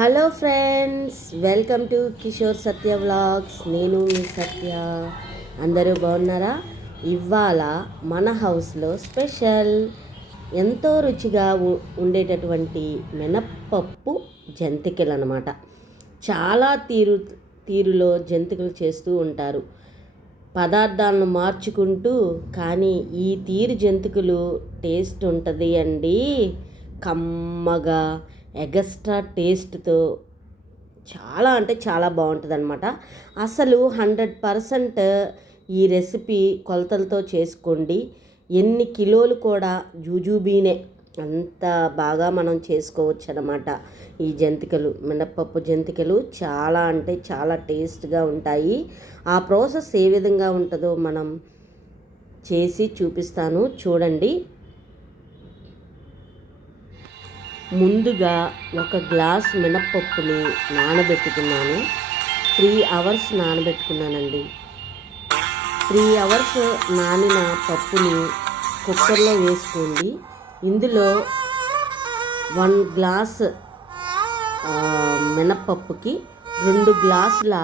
Hello friends, welcome to Kishore Satya vlogs. నేను మీ సత్య. అందరూ బాగున్నారా? ఇవాళ మన హౌస్లో స్పెషల్ ఎంతో రుచిగా ఉండేటటువంటి మినప్పప్పు జంతికలు అన్నమాట. చాలా తీరులో జంతికలు చేస్తూ ఉంటారు, పదార్థాలను మార్చుకుంటూ. కానీ ఈ తీరు జంతికలు టేస్ట్ ఉంటుంది అండి, కమ్మగా ఎగస్ట్రా టేస్ట్తో చాలా అంటే చాలా బాగుంటుంది అనమాట. అసలు 100% ఈ రెసిపీ కొలతలతో చేసుకోండి. ఎన్ని కిలోలు కూడా జూజూబీనే, అంత బాగా మనం చేసుకోవచ్చు అన్నమాట. ఈ జంతికలు, మినప్పప్పు జంతికలు చాలా అంటే చాలా టేస్ట్గా ఉంటాయి. ఆ ప్రాసెస్ ఏ విధంగా ఉంటుందో మనం చేసి చూపిస్తాను, చూడండి. ముందుగా ఒక గ్లాస్ మినప్పప్పుని నానబెట్టుకున్నాను. 3 అవర్స్ నానబెట్టుకున్నానండి. 3 అవర్స్ నానిన పప్పుని కుక్కర్లో వేసుకోండి. ఇందులో 1 గ్లాస్ మినప్పప్పుకి 2 గ్లాసుల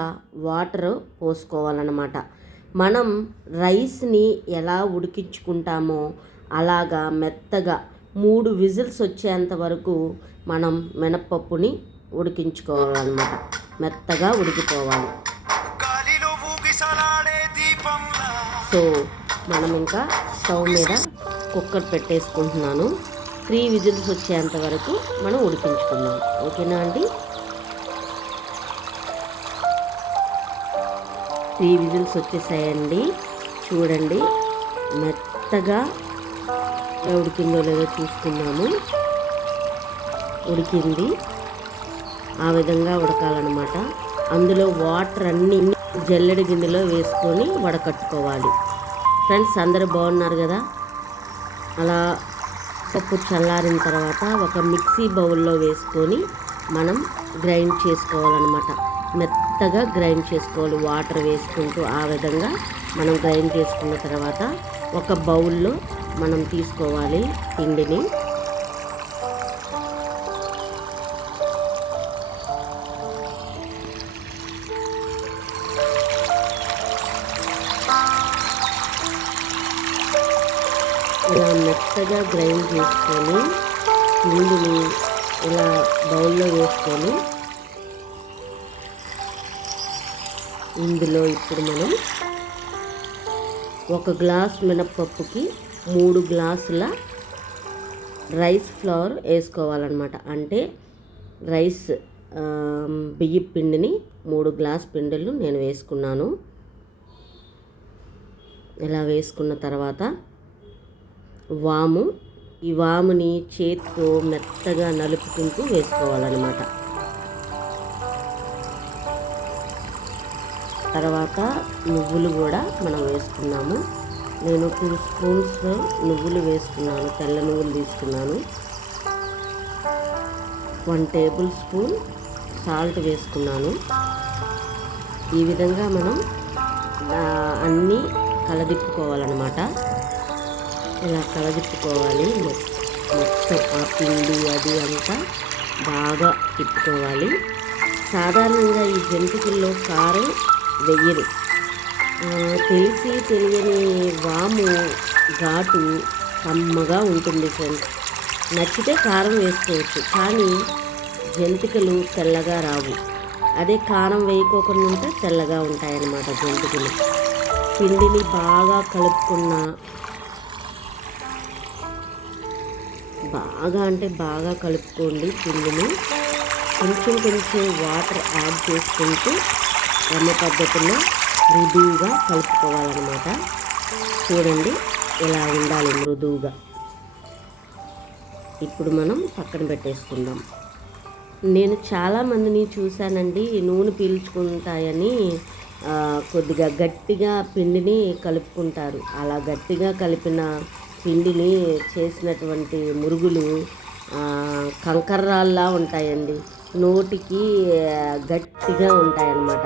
వాటర్ పోసుకోవాలన్నమాట. మనం రైస్ని ఎలా ఉడికించుకుంటామో అలాగా మెత్తగా 3 విజిల్స్ వచ్చేంత వరకు మనం మినప్పప్పుని ఉడికించుకోవాలన్నమాట. మెత్తగా ఉడికిపోవాలి. సో మనం ఇంకా స్టవ్ మీద కుక్కర్ పెట్టేసుకుంటున్నాను. 3 విజిల్స్ వచ్చేంత వరకు మనం ఉడికించుకుందాం. ఓకేనా అండి? 3 విజిల్స్ వచ్చేసాయండి. చూడండి, మెత్తగా ఉడికిందో లేదో చూసుకున్నాము. ఉడికింది. ఆ విధంగా ఉడకాలన్నమాట. అందులో వాటర్ అన్నీ జల్లెడి గిన్నెలో వేసుకొని వడకట్టుకోవాలి. ఫ్రెండ్స్, అందరూ బాగున్నారు కదా? అలా పప్పు చల్లారిన తర్వాత ఒక మిక్సీ బౌల్లో వేసుకొని మనం గ్రైండ్ చేసుకోవాలన్నమాట. మెత్తగా గ్రైండ్ చేసుకోవాలి, వాటర్ వేసుకుంటూ. ఆ విధంగా మనం గ్రైండ్ చేసుకున్న తర్వాత ఒక బౌల్లో మనం తీసుకోవాలి పిండిని. ఇలా మెత్తగా గ్రైండ్ చేసుకొని పిండిని ఇలా బౌల్లో వేసుకొని ఇందులో ఇప్పుడు మనం 1 గ్లాస్ మినప్పప్పుకి 3 గ్లాసుల రైస్ ఫ్లవర్ వేసుకోవాలన్నమాట. అంటే రైస్ బియ్య పిండిని 3 గ్లాస్ పిండిలు నేను వేసుకున్నాను. ఇలా వేసుకున్న తర్వాత వాము, ఈ వాముని చేతితో మెత్తగా నలుపుకుంటూ వేసుకోవాలన్నమాట. తర్వాత నువ్వులు కూడా మనం వేసుకున్నాము. నేను 2 స్పూన్స్ నువ్వులు వేసుకున్నాను, తెల్ల నువ్వులు తీసుకున్నాను. 1 టేబుల్ స్పూన్ సాల్ట్ వేసుకున్నాను. ఈ విధంగా మనం అన్నీ కలదిప్పుకోవాలన్నమాట. ఇలా కలదిప్పుకోవాలి. మొత్తం ఆ పిండి అది అంతా బాగా తిప్పుకోవాలి. సాధారణంగా ఈ జంతికల్లో కారం వెయ్యరు. తెలిసి తెలియని వాము ఘాటు కమ్మగా ఉంటుంది ఫ్రెండ్స్. నచ్చితే కారం వేసుకోవచ్చు, కానీ జంతికలు తెల్లగా రావు. అదే కారం వేయకోకుండా ఉంటే తెల్లగా ఉంటాయన్నమాట జంతికలు. పిండిని బాగా కలుపుకున్న, బాగా కలుపుకోండి పిండిని. కొంచెం వాటర్ యాడ్ చేసుకుంటూ అన్న పద్ధతిలో మృదువుగా కలుపుకోవాలన్నమాట. చూడండి, ఇలా ఉండాలి మృదువుగా. ఇప్పుడు మనం పక్కన పెట్టేసుకుందాం. నేను చాలామందిని చూశానండి, నూనె పీల్చుకుంటాయని కొద్దిగా గట్టిగా పిండిని కలుపుకుంటారు. అలా గట్టిగా కలిపిన పిండిని చేసినటువంటి మురుగులు కంకర్రాల్లా ఉంటాయండి, నోటికి గట్టిగా ఉంటాయన్నమాట.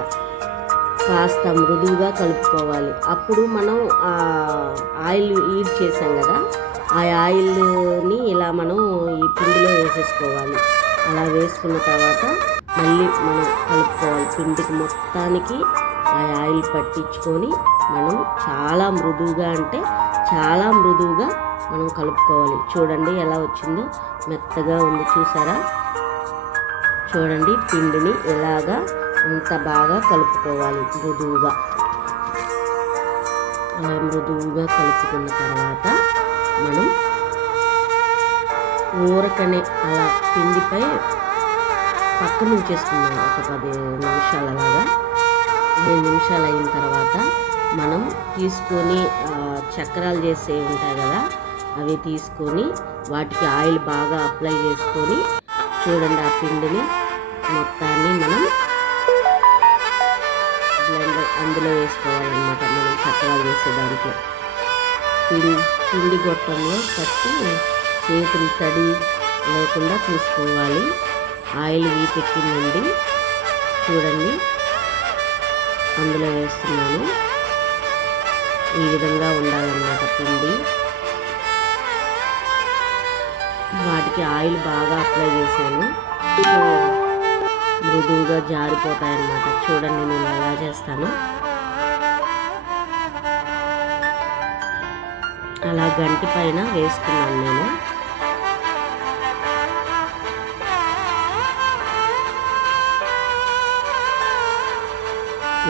కాస్త మృదువుగా కలుపుకోవాలి. అప్పుడు మనం ఆయిల్ హీట్ చేసాం కదా, ఆ ఆయిల్ని ఇలా మనం ఈ పిండిలో వేసేసుకోవాలి. అలా వేసుకున్న తర్వాత మళ్ళీ మనం కలుపుకోవాలి. పిండికి మొత్తానికి ఆ ఆయిల్ పట్టించుకొని మనం చాలా మృదువుగా అంటే చాలా మృదువుగా మనం కలుపుకోవాలి. చూడండి ఎలా వచ్చిందో, మెత్తగా ఉంది చూసారా. చూడండి పిండిని ఎలాగా ఇంత బాగా కలుపుకోవాలి మృదువుగా. అలా మృదువుగా కలుపుకున్న తర్వాత మనం ఊరకనే అలా పిండిపై పక్కన ఉంచేసుకున్నాం ఒక 10 నిమిషాలు. అలాగా 10 నిమిషాలు అయిన తర్వాత మనం తీసుకొని చక్రాలు చేసేవి ఉంటాయి కదా, అవి తీసుకొని వాటికి ఆయిల్ బాగా అప్లై చేసుకొని చూడండి ఆ పిండిని మొత్తాన్ని మనం బ్లెండర్ అందులో వేసుకోవాలన్నమాట. మనం చక్రాలు చేసే దాంట్లో పిండి గొట్టంలో పట్టి చేతులు తడి లేకుండా చూసుకోవాలి. ఆయిల్ వీటెక్కిందండి. చూడండి అందులో వేస్తున్నాను. ఈ విధంగా ఉండాలన్నమాట పిండి. వాటికి ఆయిల్ బాగా అప్లై చేశాను. సో మృదువుగా జారిపోతాయన్నమాట. చూడండి నేను ఎలా చేస్తాను. అలా గంటి పైన వేసుకున్నాను నేను.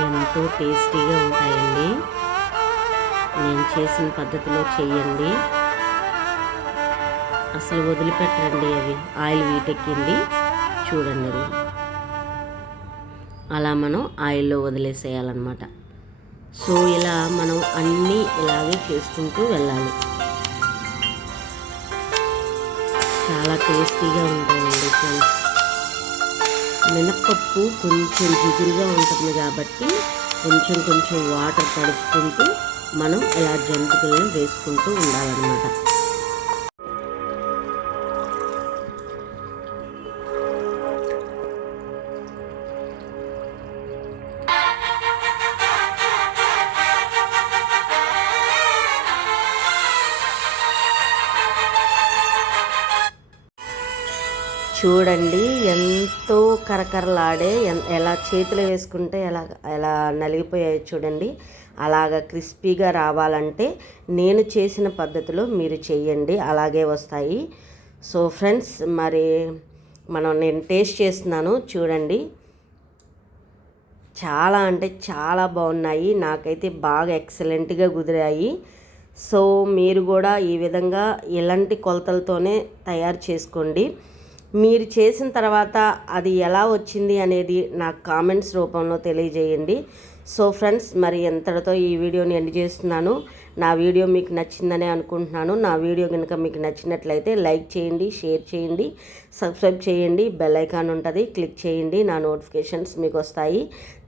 ఎంతో టేస్టీగా ఉంటాయండి. నేను చేసిన పద్ధతిలో చెయ్యండి, అసలు వదిలిపెట్టండి. అవి ఆయిల్ వీటెక్కింది చూడండి. అది అలా మనం ఆయిల్లో వదిలేసేయాలన్నమాట. సో ఇలా మనం అన్నీ ఇలాగే చేసుకుంటూ వెళ్ళాలి. చాలా టేస్టీగా ఉంటాయండి ఫ్రెండ్స్. మినప్పప్పు కొంచెం జిగురుగా ఉంటుంది కాబట్టి కొంచెం కొంచెం వాటర్ తడుపుకుంటూ మనం ఇలా జంతికలను వేసుకుంటూ ఉండాలన్నమాట. చూడండి ఎంతో కరకరలాడే, ఎలా చేతిలో వేసుకుంటే ఎలా నలిగిపోయాయి చూడండి. అలాగా క్రిస్పీగా రావాలంటే నేను చేసిన పద్ధతిలో మీరు చెయ్యండి, అలాగే వస్తాయి. సో ఫ్రెండ్స్, మరి నేను టేస్ట్ చేస్తున్నాను చూడండి. చాలా అంటే చాలా బాగున్నాయి. నాకైతే బాగా ఎక్సలెంట్గా కుదిరాయి. సో మీరు కూడా ఈ విధంగా ఇలాంటి కొలతలతోనే తయారు చేసుకోండి. మీరు చేసిన తర్వాత అది ఎలా వచ్చింది అనేది నాకు కామెంట్స్ రూపంలో తెలియజేయండి. సో ఫ్రెండ్స్, మరి ఎంతటితో ఈ వీడియోని ఎండ్ చేస్తున్నాను. నా వీడియో మీకు నచ్చిందని అనుకుంటున్నాను. నా వీడియో కనుక మీకు నచ్చినట్లయితే లైక్ చేయండి, షేర్ చేయండి, సబ్స్క్రైబ్ చేయండి. బెల్ ఐకాన్ ఉంటుంది, క్లిక్ చేయండి. నా నోటిఫికేషన్స్ మీకు వస్తాయి.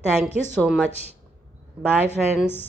Thank you so much. Bye friends.